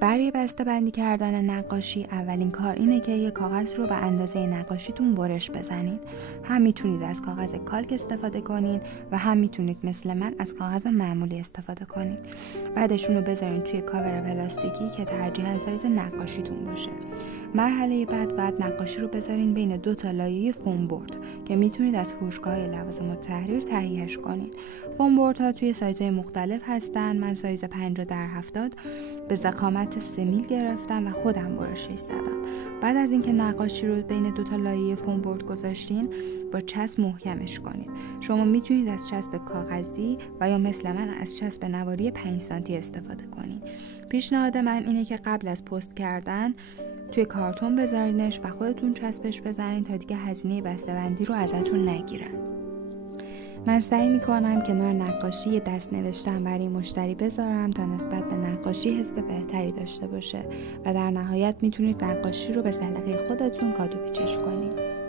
برای بسته‌بندی کردن نقاشی اولین کار اینه که یک کاغذ رو به اندازه نقاشیتون برش بزنین. هم میتونید از کاغذ کالک استفاده کنین و هم میتونید مثل من از کاغذ معمولی استفاده کنین. بعدشون رو بذارین توی کاور پلاستیکی که ترجیحاً سایز نقاشیتون باشه. مرحله بعد نقاشی رو بذارین بین 2 تا لایه فوم بورد که میتونید از فروشگاه‌های لوازم التحریر تهیهش کنین. فوم بوردها توی سایزهای مختلف هستن. من سایز 50x70 به ضخامت 3 میل گرفتم و خودم برشش زدم. بعد از اینکه نقاشی رو بین 2 تا لایه فوم بورد گذاشتین، با چسب محکمش کنید. شما میتونید از چسب کاغذی و یا مثل من از چسب نواری 5 سانتی استفاده کنید. پیشنهاد من اینه که قبل از پست کردن توی کارتون بذارینش و خودتون چسبش بزنین تا دیگه هزینه بسته‌بندی رو ازتون نگیرن. من سعی میکنم کنار نقاشی دست نوشتن برای مشتری بذارم تا نسبت به نقاشی حس بهتری داشته باشه و در نهایت میتونید نقاشی رو به سلیقه خودتون کادو پیچش کنید.